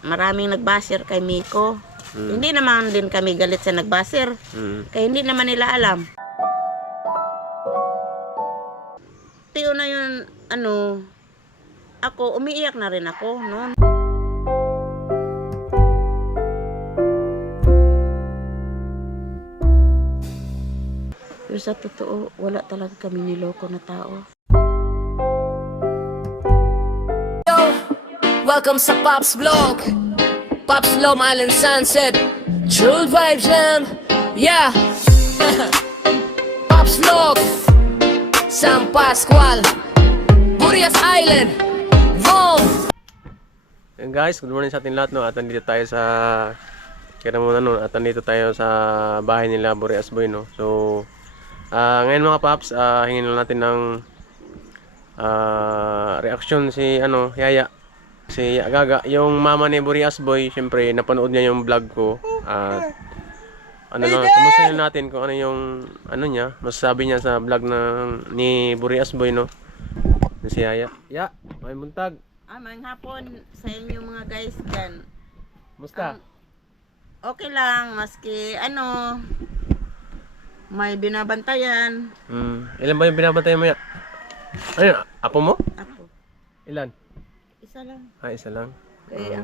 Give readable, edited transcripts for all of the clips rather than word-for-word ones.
maraming nagbaser kay Miko. Hindi naman din kami galit sa nagbaser. Kaya hindi naman nila alam. Tiyo na yun, ako, umiiyak na rin ako noon. Pero sa totoo, wala talaga kami niloko na tao. Welcome sa Pops Vlog, Pops Lom Island Sunset, True Vibes Jam, yeah. Pops Vlog, San Pascual, Burias Island, Vom. And guys, good morning sa ating lahat, no? At nandito tayo sa at nandito tayo sa bahay nila Burias Boy, no? So ngayon mga Pops, hingin lang natin ng reaction si Yaya. Si Gaga, yung mama ni Burias Boy, syempre napanood niya yung vlog ko. At kumusta natin kung ano yung niya, masasabi niya sa vlog ni Burias Boy, no? Si Yaya. Ya, may buntag. May hapon sa inyo mga guys dyan. Musta? Okay lang, maski may binabantayan. Ilan ba yung binabantayan mo ya? Ano, apo mo? Ako. Ilan? Isa lang. Isa lang. Kaya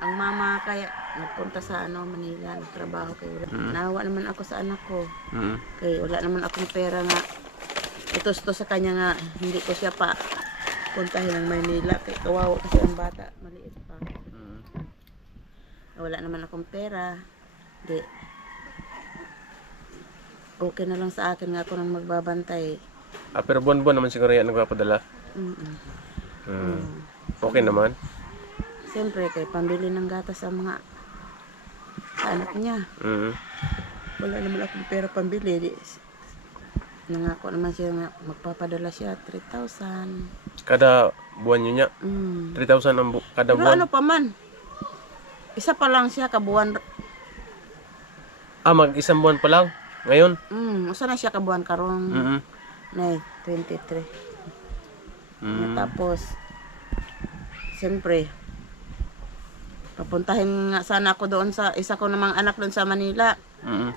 ang mama kaya nagpunta sa Manila, nagtrabaho kaya nahawa naman ako sa anak ko. Kaya wala naman akong pera nga. Ito sa kanya nga, hindi ko siya pa puntahin ng Manila. Kaya kawawa kasi ang bata, maliit pa. Wala naman akong pera. Hindi. Okay na lang sa akin nga ako nang magbabantay. Pero buwan-buwan naman siguro yan nagpapadala. Okay naman. Siyempre, kay pambili ng gatas sa mga anak niya. Wala naman akong pera pambili. Nangako naman siya nga magpapadala siya 3,000. Kada buwan yun niya? 3,000 kada Pero buwan? ano pa man. Isa pa lang siya kabuwan. Mag-isang buwan pa lang? Ngayon? Usa na siya kabuwan karong na 23. Tapos, siyempre, papuntahin nga sana ako doon sa isa ko namang anak doon sa Manila.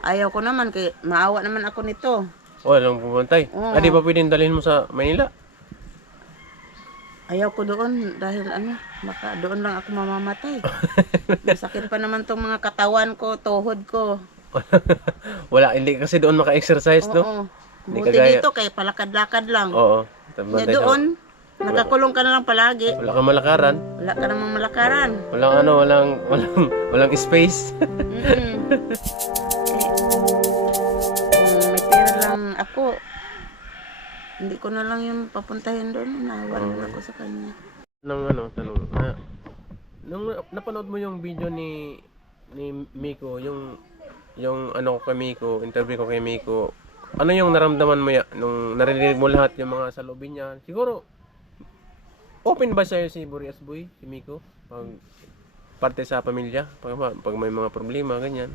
Ayaw ko naman, kaya maawa naman ako nito. Walang pupuntay. Di ba pwedeng dalhin mo sa Manila? Ayaw ko doon dahil baka doon lang ako mamamatay. Masakit pa naman tong mga katawan ko, tuhod ko. Hindi kasi doon maka-exercise, no? Buti dito kay palakad-lakad lang. Oo. Doon, nakakulong ka na lang palagi. Wala kang malakaran. Wala ka namang malakaran. Walang space. Kung may pera lang ako, hindi ko na lang yung papuntahin doon. Nahawa naman ako sa kanya. Tanong. Nung napanood mo yung video ni Miko, yung kay Miko, interview ko kay Miko, ano yung naramdaman mo nung narinig mo lahat yung mga salubin niya? Siguro, open ba sa'yo si Burias Boy, si Miko? Pag parte sa pamilya? Pag may mga problema, ganyan?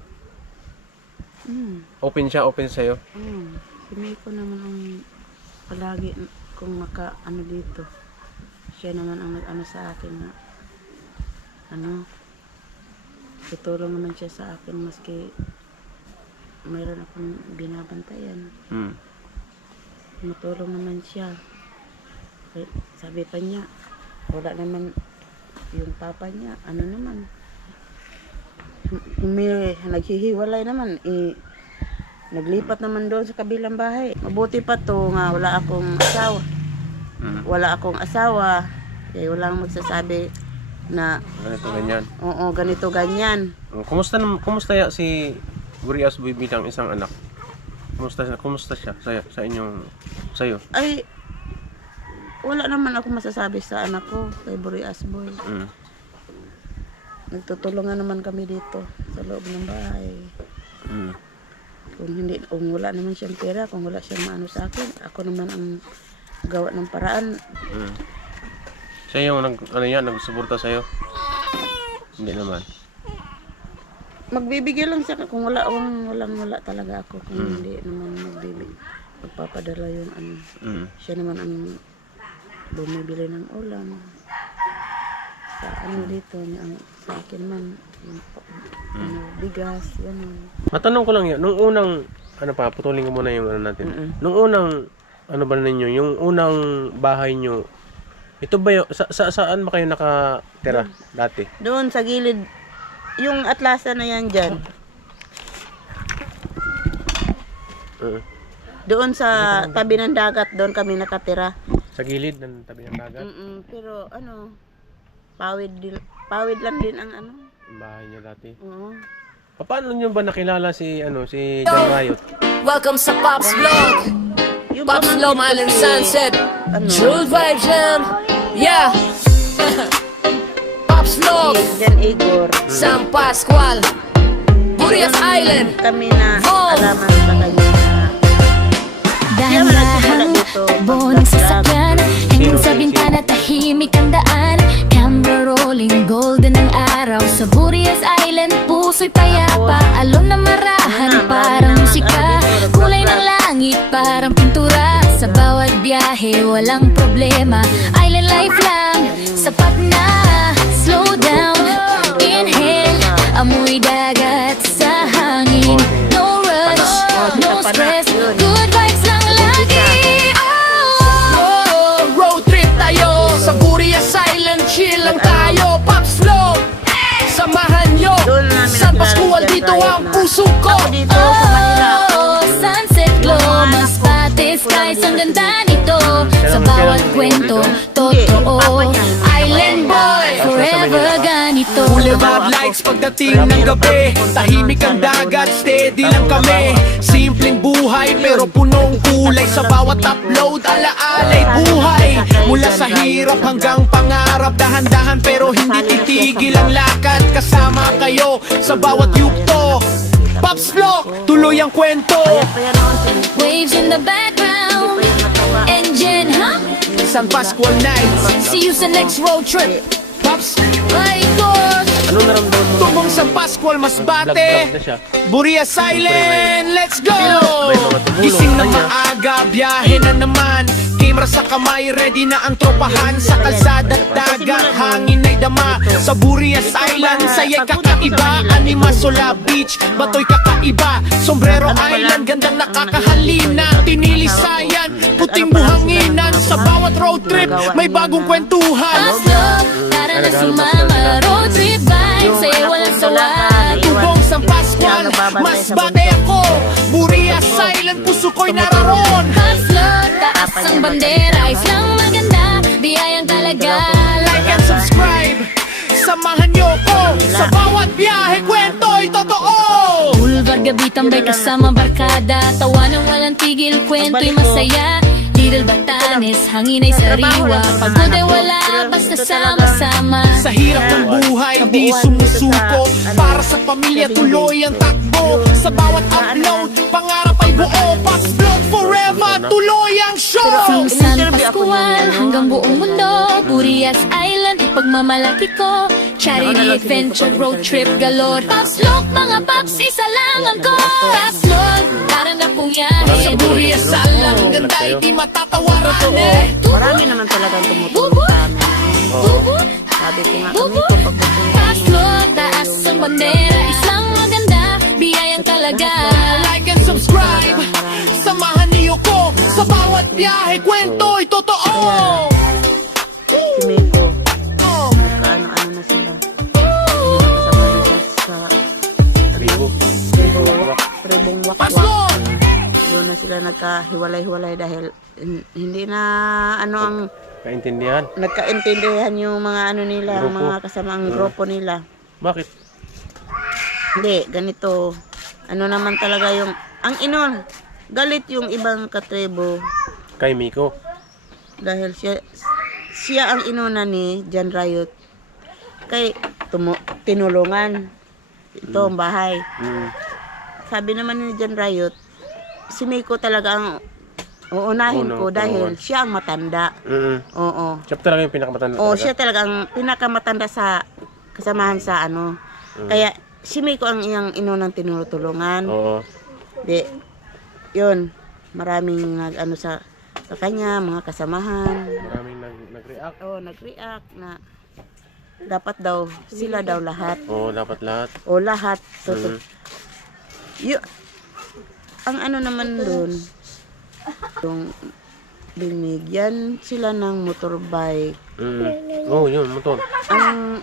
Open sa'yo? Si Miko naman ang palagi kung dito. Siya naman ang nag-ano sa akin na tutulong naman siya sa akin maski mayroon akong binabantayan. Matulong naman siya. Sabi pa niya, wala naman yung papa niya. Naghihiwalay naman. Naglipat naman doon sa kabilang bahay. Mabuti pa to nga wala akong asawa. Kaya walang magsasabi na Ganito, ganyan. Oo, ganito, ganyan. Kumusta si Burias Boy bilang isang anak? Kumusta siya sa'yo? Ay, wala naman ako masasabi sa anak ko, kay Burias Boy. Nagtutulungan naman kami dito sa loob ng bahay. Kung wala naman siyang pera, kung wala siyang maano sa akin, ako naman ang gawa ng paraan. Siya yung nagsuporta sa'yo? Hindi naman. Magbibigay lang siya kung wala talaga ako. Kung hindi naman magpapadala yung siya naman ang bumibili ng ulam. Sa dito niya ang sa akin man. Yung, ano, bigas, gano'n. Matanong ko lang yun, nung unang, ano pa, putulin ko muna yung ano natin. Nung unang, ano ba ninyo, yung unang bahay nyo, ito ba yung, saan ba kayo nakatira dati? Doon sa gilid, yung atlasan na yan dyan. Doon sa tabi ng dagat, doon kami nakatira. Sa gilid ng tabi ng dagat? Pero ano, pawid lang din ang ano. Yung bahay niya dati. Oo. Paano nyo ba nakilala si, si John Riot? Welcome sa Pops Vlog. Yung Pops pamangkin Low ko Island si- Sunset. ano, True Vibe Jam. Yeah. Pops Vlog. si Jan Igor. San Pascual. Burias Island. Kami na Oh! alaman sa kanya na Dahan-dahan, buo ng sasakyan. Hanggang sa bintana, tahimik ang daan. Camera rolling, golden ang araw. Sa Burias Island, puso'y payapa. Alon na marahan, parang musika. Kulay ng langit, parang pintura. Sa bawat biyahe, walang problema. Island life lang, sapat na. Slow down, inhale. Amoy dagat sa hangin. No rush, no stress. Good vibes lang lagi. Oh, road trip tayo sa Burias Island, chill lang tayo. Pops Vlog. Samahan nyo. Doon namin San nakilala Pascual, si Jan dito Riot ang na- puso ko. Ako dito sa Manila. Oh, sunset glow, mas pati skies, ang ganda nito. Sa bawat kwento, totoo. Island boy, forever ganito. Boulevard lights pagdating ng gabi. Tahimik ang dagat, steady lang kami. Simpleng buhay pero punong kulay. Sa bawat upload, alaalay buhay. Mula sa hirap hanggang pangarap. Dahan-dahan pero hindi titigil ang lakad. Kasama kayo sa bawat yugto. Pops Vlog, tuloy ang kwento. Kaya noon si Waves in the background, Kaya natawa. engine hum. San Pascual nights. See you sa next road trip. Pops, Ikos. Anong naramdaman mo? tubong San Pascual Vlog Masbate. na siya. Burias Island, let's go! May mga tumulong Gising sa ng kanya. maaga, biyahe na naman. Camera sa kamay, ready na ang tropahan. Sa kalsada at dagat, hangin ay dama. Sa Burias Island, saya'y kakaiba. Animasola Beach, bato'y kakaiba. Sombrero Island, gandang nakakahalina. Tinilisayan, puting buhanginan. Sa bawat road trip, may bagong kwentuhan. Paslo, tara na sumama. Road trip vibe, sa'yo walang sawa. Tubong San Pascual, Masbate ako. Burias Island, puso ko'y nararon. Paslo, taas ang bandera. Isang maganda, biyayang talaga. Like and subscribe. Samahan niyo ko sa bawat biyahe, kwento'y totoo. Boulevard gabi tambay kasama barkada. Tawa ng walang tigil, kwento'y masaya. Little Batanes, hangin ay sariwa. Pagod ay wala, basta sama-sama. Sa hirap ng buhay, di sumusuko. Para sa pamilya, tuloy ang takbo. Sa bawat upload, pangarap ay buo. Pops Vlog forever, tuloy ang show. From San Pascual hanggang buong mundo, Burias Island, ipagmamalaki ko. Charity adventure, road trip galore. Pops Vlog, mga paps, isa lang ang ko. Pops Vlog, para na pumiyahe. Burias Island, ganda'y di matatawaran eh. Marami naman talagang tumutulong sa amin. Bubut, Sabi ko nga kami ko pagpupulong. Pops Vlog, taas ang bandera. Isang maganda, biyayang talaga. Like and subscribe. Samahan niyo ko sa bawat biyahe, kwento'y totoo. Si Miko, Oh. kaano-ano na sila. Kasama na siya sa Ribo. Tribong Pops Wakwak. Vlog. Doon na sila nagkahiwalay-hiwalay dahil hindi na ano ang Kaintindihan? nagkaintindihan yung mga ano nila, Grupo. mga kasamaang grupo nila. Bakit? Hindi, ganito. Ano naman talaga yung, ang inon, galit yung ibang katribo Kay Miko. dahil siya ang inuna ni Jan Riot. Kay tinulungan. Ito ang bahay. Sabi naman ni Jan Riot, si Miko talaga ang uunahin ko dahil siya ang matanda. Oo. Siya talaga yung pinakamatanda Oo, talaga. siya talaga ang pinakamatanda sa kasamahan sa ano. Kaya si Miko ang iyang inunang tinutulungan. Oo. Di, yun, maraming nag-ano sa kanya, mga kasamahan. Maraming nag-react. Oo, nag-react na dapat daw, sila daw lahat. Oo, dapat lahat. O lahat. So, Mm. ang ano naman doon, yung binigyan sila ng motorbike. Oo, yun, motor. Ang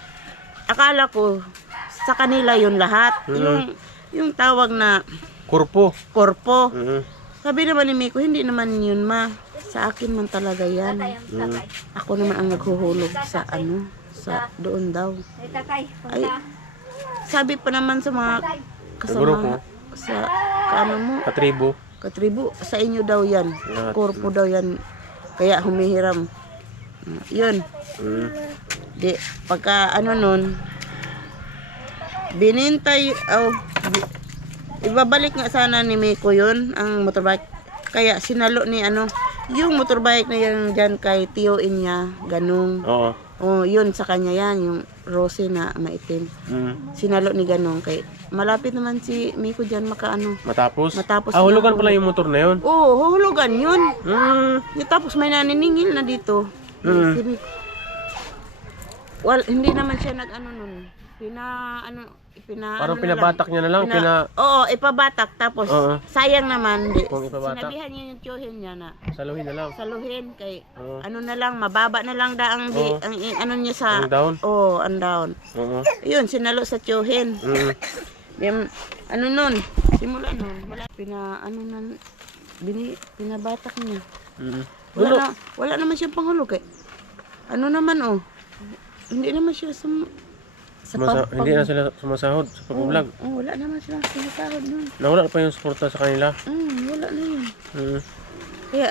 akala ko, sa kanila yun lahat. Yung tawag na Korpo. korpo. Mm. Sabi naman ni Miko, hindi naman yun ma. Sa akin man talaga yan. Ako naman ang naghuhulog sa ano, sa doon daw. Ay, sabi pa naman sa mga grupo. kasama, sa kaano mo, Katribo. sa inyo daw yan. Lahat. Korpo daw yan. Kaya humihiram. Yun. Mm. Di, pagka ano nun, binintay, ibabalik nga sana ni Miko yun, ang motorbike. Kaya sinalo ni ano, yung motorbike na yan dyan kay tiyoin niya, ganung. Oo. Oh, yun sa kanya yan, yung rose na maitim. Mm. Sinalo ni ganung kay malapit naman si Miko dyan makaano. Matapos? Matapos Hulugan na- pala yung motor na yun. Oo, huhulugan yun. Mm. Tapos may naniningil na dito. Si Miko. Well, hindi naman siya nag-ano nun. Parang pinabatak niya na lang. Oo, ipabatak. Tapos, Oo. sayang naman. Kung ipabatak. Sinabihan niya yung tiyuhin niya na Saluhin na lang. saluhin kay Oo. ano na lang, mababa na lang daang Oo. ano niya sa Ang down? Oo, ang down. Oo. Yun, sinalo sa tiyuhin. Mm. Then, ano nun, simula nun, wala, pinabatak niya. Mm. Wala naman siyang panghulog eh. Ano naman hindi naman siya Hindi na sila sumasahod sa pag-vlog. wala naman silang sinasahod nun. Nawala pa yung suporta sa kanila. Wala na yun. Mm. Kaya,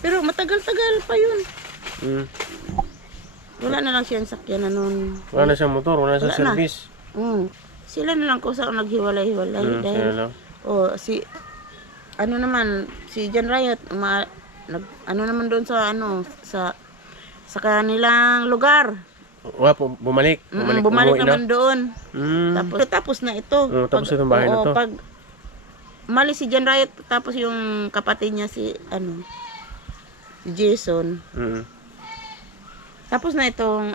pero matagal-tagal pa yun. Mm. Wala na lang siyang sakyan na nun. Wala na siyang motor, wala na siyang Wala na. service. Sila na lang kung saan naghiwalay-hiwalay. Mm, Dahil, kaya lang. ano naman, si John Riot, ano naman doon sa, sa kanilang lugar. Wala po, bumalik. Bumalik umuwi na. naman doon. Mm. Tapos na ito. Tapos itong bahay na to. Pag umalis si John Riot, tapos yung kapatid niya si Jason. Mm. Tapos na itong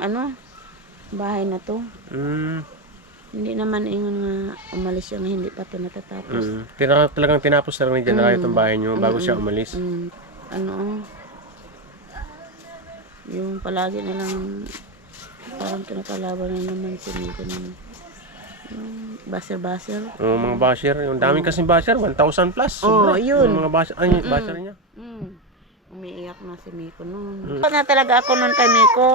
bahay na to. Mm. Hindi naman ingon nga umalis siya na hindi pa ito natatapos. Mm. Talagang tinapos na lang ni Janara itong bahay niyo bago siya umalis. Yung palagi na lang parang kinakalaban na naman si Miko ng yung baser-baser. Mga basher, yung daming kasing basher, 1,000 plus. Oo, yun. Yung mga basher, basher niya. Umiiyak na si Miko noon. Na talaga ako noon kay Miko.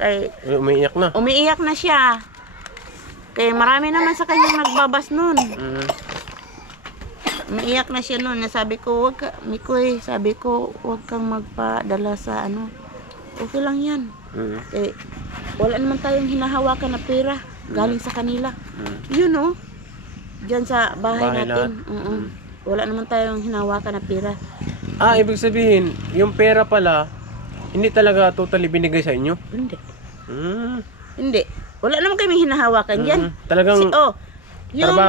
Kay Umiiyak na. umiiyak na siya. Kaya marami naman sa kanyang nagbabas noon. Umiiyak na siya noon. Sabi ko, wag ka, Miko sabi ko, wag kang magpadala sa okay lang yan. Eh, wala naman tayong hinahawakan na pera galing sa kanila. Yun Diyan sa bahay natin. Wala naman tayong hinahawakan na pera. Ibig sabihin, yung pera pala, hindi talaga totally binigay sa inyo? Hindi. Mm. Hindi. Wala naman kami hinahawakan yan. Talagang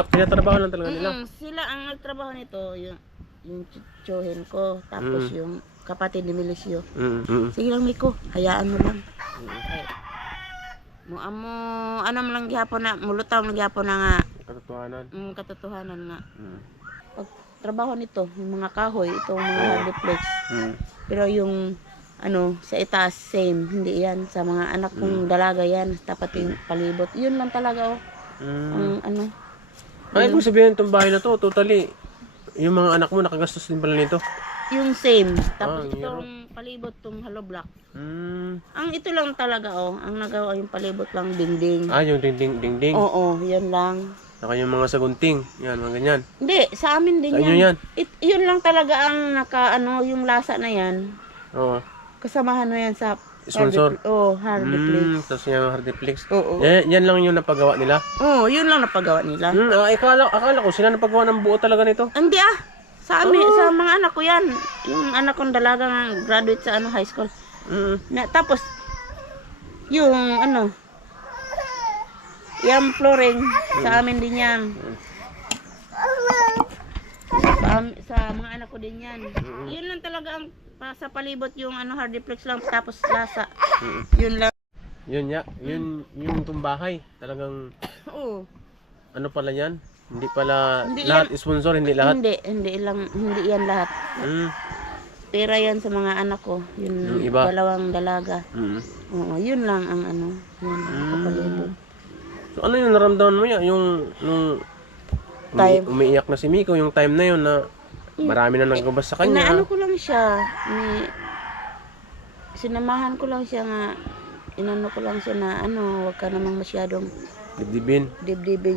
tinatrabaho lang talaga nila. Sila ang nagtrabaho nito, yung tsuhin ko, tapos yung kapatid ni Milicio. Sige lang, Miko, hayaan mo lang. Ano mo lang gihapon na, mulutaw mo gihapon na nga. Katotohanan. Katotohanan nga. Pag trabaho nito, yung mga kahoy, itong mga hardiplex. Pero yung sa itaas, same. Hindi yan. Sa mga anak kong dalaga yan, tapat yung palibot. Yun lang talaga ang Ibig sabihin itong bahay na to, totally, yung mga anak mo nakagastos din pala nito? yung same. Tapos itong palibot, itong hollow block. Ang ito lang talaga ang nagawa yung palibot lang, dingding. Yung dingding. Oo, yan lang. Saka yung mga sagunting, yan, mga ganyan. Hindi, sa amin din Sa inyo yan? Yun lang talaga ang yung lasa na yan. Oo. Kasamahan mo yan sa Sponsor? Hardiplex. Tapos yung hardiplex. Oo. Yan lang yung napagawa nila? Oo, yun lang napagawa nila. Akala ko sila napagawa ng buo talaga nito. Hindi sa amin, sa mga anak ko yan. Yung anak kong dalaga nga graduate sa high school. Tapos, yung yung flooring, sa amin din yan. Sa mga anak ko din yan. Yun lang talaga ang sa palibot yung hardiplex lang, tapos lasa. Yun lang. Yun ya, yun yung tumbahay. Talagang Oo. ano pala yan? Hindi pala Hindi lahat sponsor, hindi lahat. Hindi yan lahat. Mm. Pera yan sa mga anak ko. Yung Yung iba? dalawang dalaga. Mm. Oo, yun lang ang ano. Yun ang kapalibot. So ano yung naramdaman mo ya? Yung nung Time. umiiyak na si Miko, yung time na yun na marami na nagbabas sa kanya. Inaano ko lang siya. Sinamahan ko lang siya nga. Inano ko lang siya na ano, wag ka namang masyadong Dibdibin.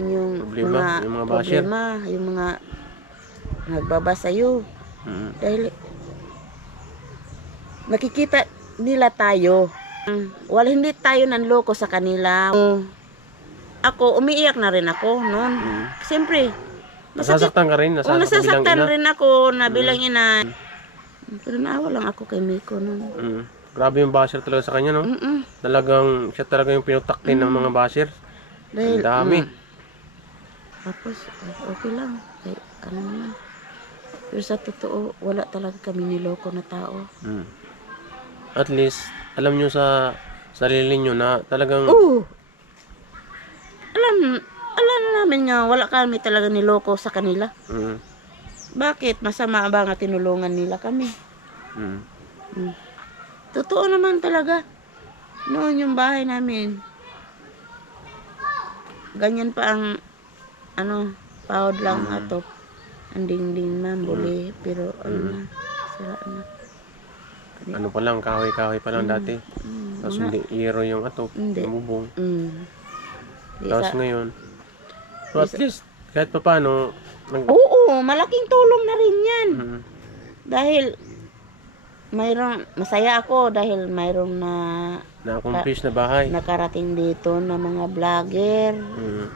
yung Problema, yung mga basher. problema, yung mga nagbaba sa'yo. Mm. Dahil nakikita nila tayo. Wala, hindi tayo nanloko sa kanila. Ako, umiiyak na rin ako noon. Siyempre, Nasasaktan ka rin? nasasaktan bilang ina? rin ako na bilang ina. Pero naawa lang ako kay Miko noon. Mm. Grabe yung basher talaga sa kanya, no? Mm-mm. Talagang, siya talaga yung pinutaktin ng mga basher. Dahil, Ang dami. Tapos, okay lang. Ay, ano naman. Pero sa totoo, wala talaga kami niloko na tao. Mm. At least, alam nyo sa sarili nyo na talagang Oo. Alam namin nga, wala kami talaga niloko sa kanila. mm, Bakit? Masama ba nga tinulungan nila kami? mm, Totoo naman talaga. Noon yung bahay namin, ganyan pa ang, ano, pahod lang atop. Ang dingding man, buli. Pero, ano na, sira na. ano pa lang, kahoy-kahoy pa lang dati. Tapos hindi hero yung atop, Hindi. yung bubong. Di Tapos sa- ngayon, so at least, kahit pa paano, Oo, malaking tulong na rin yan. mm, Dahil, masaya ako dahil mayroong na-accomplish na bahay. nakarating dito na mga vlogger. Mm,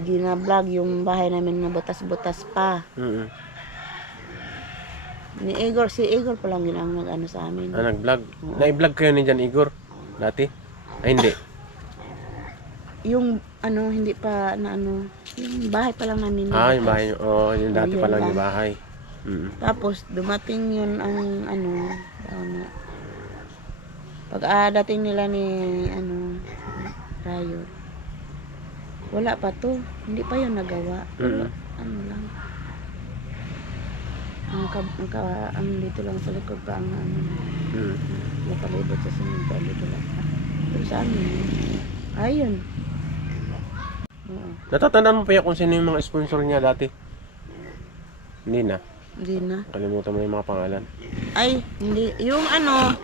Gina-vlog yung bahay namin na butas-butas pa. mm, Si Igor pa lang yun ang nag-ano sa amin. nag-vlog. Na-vlog kayo ni Jan Igor dati? Ay, hindi. Yung ano, hindi pa na ano, yung bahay pa lang namin. Yung bahay nyo. Oh, yung dati Yun pa lang lang. yung bahay. Mm, Tapos dumating yun ang ano, pag dating nila ni ano, Rayo. Wala pa to. Hindi pa yun nagawa. Pero, ano lang. Ang dito lang sa likod pa ang ano, mm. nakalibot sa simento dito lang. Pero sa amin, ayun. Oo, Natatandaan mo pa yan kung sino yung mga sponsor niya dati? Hindi na. hindi na. Kalimutan mo yung mga pangalan. Ay, hindi. Yung ano,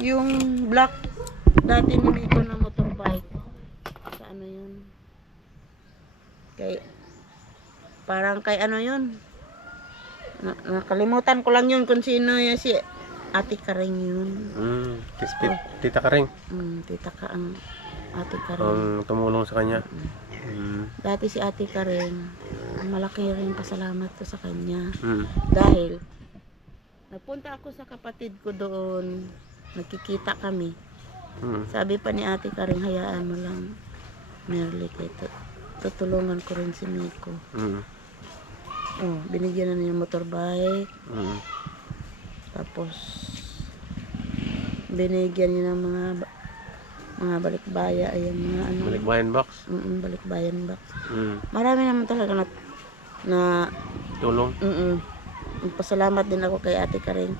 yung black dati ni Miko na motorbike. Sa ano yun? Parang kay ano yun? Nakalimutan ko lang yun kung sino yun, si Ate Karing yun. Tita ka rin. Tita ka ang Ate Karing. Ang tumulong sa kanya. Dati si Ate Karing, malaki rin pasalamat ko sa kanya. Mm. Dahil nagpunta ako sa kapatid ko doon, nagkikita kami. Mm. Sabi pa ni Ate Karing, hayaan mo lang, Merly, tutulungan ko rin si Miko. Mm. Oh, binigyan na niya ng motorbike, Mm. tapos binigyan niya ng mga balikbaya, ayan, mga ano, Balikbayan box. balikbayan box. Mm. Marami naman talaga na Tulong. pasalamat din ako kay Ate Karing.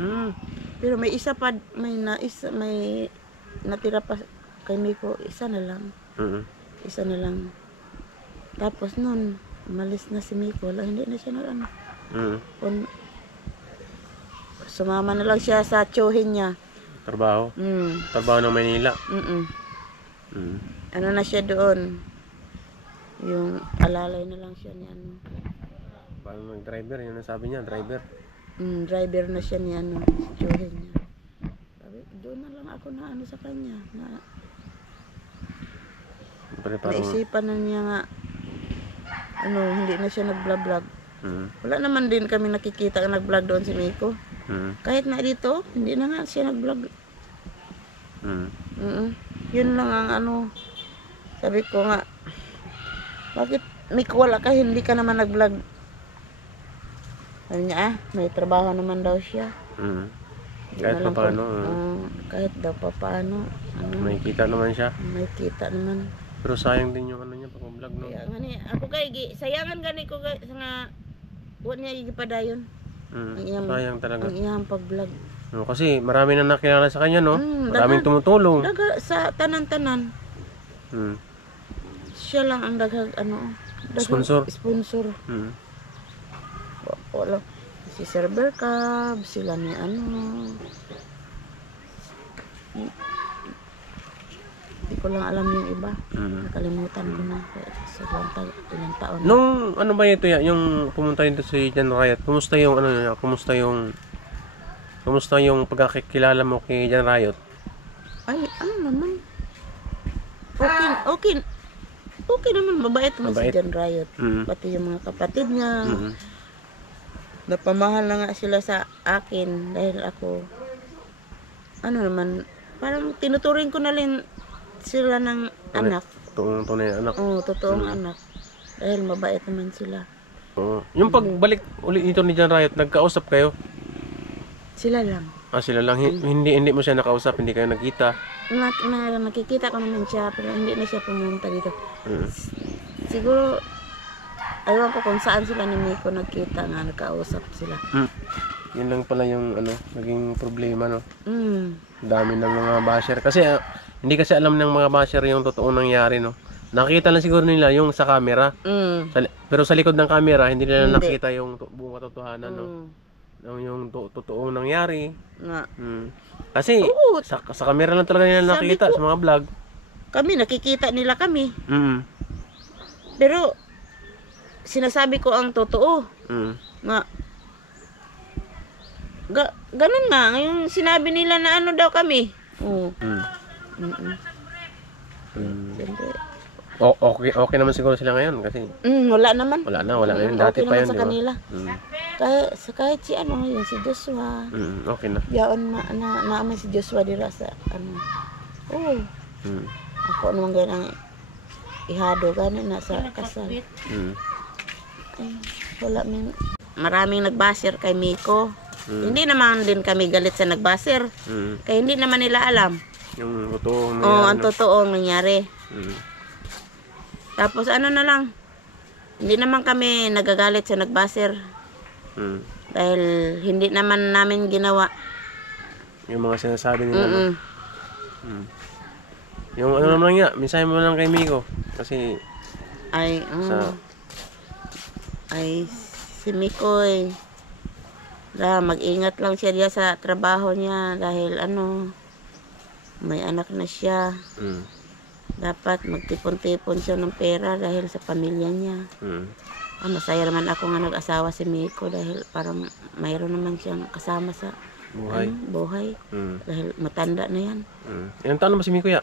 Mm. Pero may isa pa, may natira pa kay Miko, isa na lang. Mm. Isa na lang. Tapos nun, umalis na si Miko. Wala, hindi na siya na ano. Mm. Sumama na lang siya sa tsuhin niya. Trabaho. Mm. Trabaho ng Maynila. Mm-mm. Mm. Ano na siya doon? Yung alalay na lang siya ni ano. Paano mag-driver? Yun ang sabi niya, driver. Driver na siya ni ano, tsuhin niya. Sabi, doon na lang ako na ano sa kanya. Pero parang, Naisipan na niya nga, ano, hindi na siya nag-vlog. mm. Wala naman din kami nakikita na nag-vlog doon si Miko. Mm. Kahit na dito, hindi na nga siya nag-vlog. Mm. Yun lang ang ano. Sabi ko nga, bakit Miko wala ka, hindi ka naman nag-vlog? Sabi niya, may trabaho naman daw siya. Mm. Di Kahit na lang papaano, kahit daw papaano. may kita naman siya. May kita naman. Pero sayang din yung ano niya pag-vlog, no? Kaya nga ni, ako kay, sayangan gani ko kay, sa nga, huwag niya igipadayon. Sayang talaga. Ang iyang pag-vlog. No, kasi marami na nakilala sa kanya, no? Maraming daghang- tumutulong. Daga sa tanan-tanan. Mm. Siya lang ang daghang Sponsor? Sponsor. Mm. Wala. Si Sir Bercab, sila ni Hindi ko lang alam yung iba. Nakalimutan ko na. Sa ilang taon na. Nung ano ba ito ya, yung pumunta dito si Jan Riot, kumusta yung ano niya, kumusta yung pagkakilala mo kay Jan Riot? Ay, ano naman? Okay naman. Mabait naman si Mabait? John Riot. Pati yung mga kapatid niya. Napamahal na nga sila sa akin dahil ako ano naman, parang tinuturing ko na rin sila ng anak. Tunay na anak. Oo, totoong anak. Dahil mabait naman sila. Oo. Yung pagbalik uli dito ni Jan Riot, nagkausap kayo? Sila lang. Sila lang. Hindi mo siya nakausap, hindi kayo nagkita. Nakikita ko naman siya pero hindi na siya pumunta dito. Siguro ayaw ko kung saan sila ni Miko nagkita nga nagkausap sila. Yun lang pala yung ano, naging problema, no? Dami ng mga basher. Kasi hindi kasi alam ng mga basher yung totoong nangyari, no? Nakita lang siguro nila yung sa camera. Pero sa likod ng camera, hindi nila nakita yung buong katotohanan, no? Yung totoong nangyari. Nga. Kasi Oo. sa camera lang talaga nila Sabi nakita ko, sa mga vlog. Kami, nakikita nila kami. Pero, sinasabi ko ang totoo. Nga, ganun nga. Yung sinabi nila na ano daw kami. Oo. Siyempre. Okay naman siguro sila ngayon kasi Wala naman. wala na yun. Dati Okay pa naman yun, sa di ba? kanila. Kahit si ano, yung si Joshua. Okay na. Yaon naman si Joshua dira sa ano. Oo. Ako naman ganyan ang ihado gani na sa kasal. Ay, wala min. Maraming nagbaser kay Miko. Hindi naman din kami galit sa nagbaser. Kaya hindi naman nila alam. Yung totoong Ang totoong nangyari. Tapos ano na lang. Hindi naman kami nagagalit sa nagbaser. Dahil hindi naman namin ginawa. Yung mga sinasabi nila. No? Yung ano naman nga, mensahe mo lang kay Miko. Kasi Ay, si Mikoy. Mag-ingat lang siya diya sa trabaho niya dahil may anak na siya. Dapat magtipon-tipon siya ng pera dahil sa pamilya niya. Masaya naman ako nga nag-asawa si Miko dahil parang mayroon naman siyang kasama sa buhay. Dahil matanda na yan. Ilang taon na ba si Miko ya?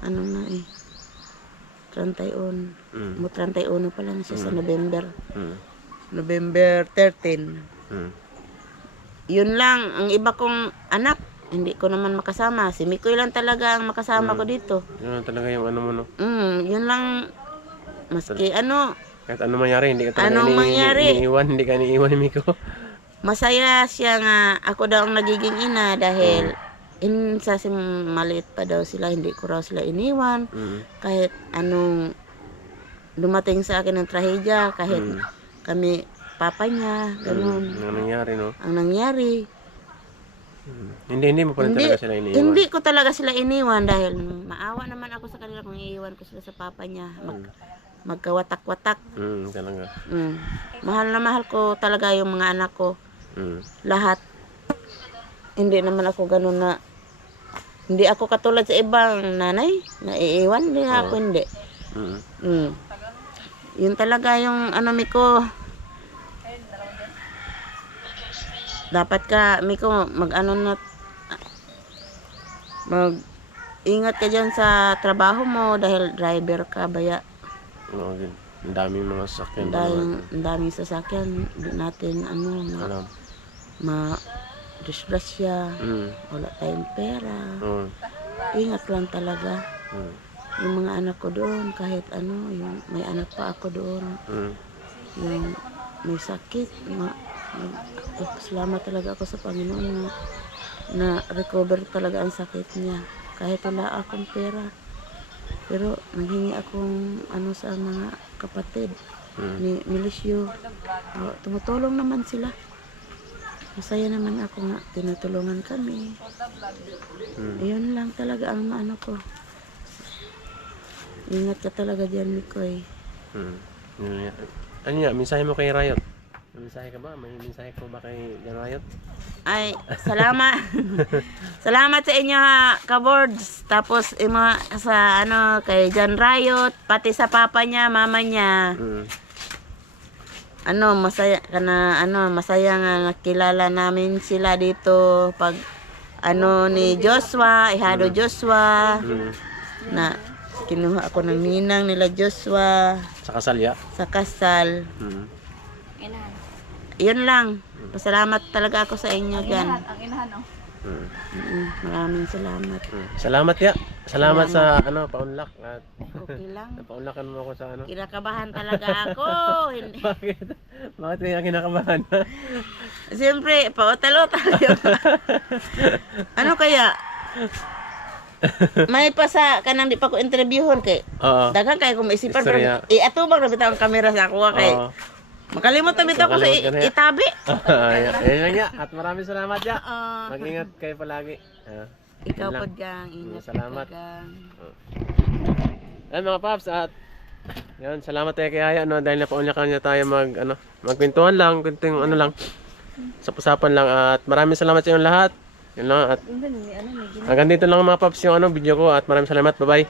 Ano na 31. Mo 31 pa lang siya sa November. November 13. Yun lang, ang iba kong anak, hindi ko naman makasama. Si Mikoy lang talaga ang makasama ko dito. Yun lang talaga yung ano mo, no? Yun lang, maski Kahit ano mangyari, hindi ka talaga Anong mangyari? hindi ka iniiwan ni Miko. masaya siya nga ako daw ang nagiging ina dahil sa maliit pa daw sila, hindi ko raw sila iniwan. Kahit anong dumating sa akin ng trahedya, kahit kami papa niya, ganun. Ang nangyari, no? Ang nangyari. Hindi mo pa rin talaga sila iniiwan. Hindi ko talaga sila iniwan dahil maawa naman ako sa kanila kung iiwan ko sila sa papa niya. Magkawatak-watak. Talaga. Mahal na mahal ko talaga yung mga anak ko. Lahat. Hindi naman ako ganun na hindi ako katulad sa ibang nanay na iiwan. Hindi ako, hindi. Yun talaga yung Miko. Dapat ka, Miko, mag-ingat ka dyan sa trabaho mo dahil driver ka, baya. Oo, din. Ang daming mga sasakyan. Ang daming sasakyan. Hindi natin, alam. disgrasya. Wala tayong pera. Ingat lang talaga. Yung mga anak ko doon, kahit yung may anak pa ako doon. Yung may sakit, Salamat talaga ako sa Panginoon na recover talaga ang sakit niya. Kahit wala akong pera. Pero nanghingi akong ano sa mga kapatid ni Milisyo. Tumutulong naman sila. Masaya naman ako nga, tinutulungan kami. Ayun lang talaga ang ano ko. Ingat ka talaga dyan, Mikoy. Ano nga, mensahe mo kay Riot? May mensahe ka ba? May mensahe ko ba kay John Riot? Ay, salamat. Salamat sa inyo ha, kabords. Tapos sa ano kay John Riot, pati sa papa niya, mama niya. Ano, masaya masaya nga nakilala namin sila dito pag ano ni Joshua, ihado Joshua. Na kinuha ako ng ninang nila Joshua Sa kasal ya? sa kasal. Yun lang. Pasalamat talaga ako sa inyo dyan. Maraming salamat. Salamat ya. Salamat sa ano, paunlak at Okay lang. paunlakan mo ako sa ano. Kinakabahan talaga ako. Bakit? Bakit kaya kinakabahan? Siyempre, pautal-utal yun. Ano kaya? May pasa ka nang di pa ko interviewon kay. Oo. Daghang kaya kung maisipan pero Istorya. iatubang na bitaw ang kamera sa ako kay. Oo. Makalimot na bitaw ko sa Makalimot ka na yan. itabi. Ayun lang ya. At maraming salamat ya. Oo. Mag-ingat kayo palagi. Ikaw Yun lang. pod gang, ingat Salamat. ka, gang. Ayun mga paps at yun, salamat tayo kay Aya no, dahil napaunlakan niya tayo magkwentuhan lang, kunting ano lang. Sapusapan lang at maraming salamat sa inyong lahat. Yun lang at hanggang dito lang mga paps yung video ko at maraming salamat. Bye-bye.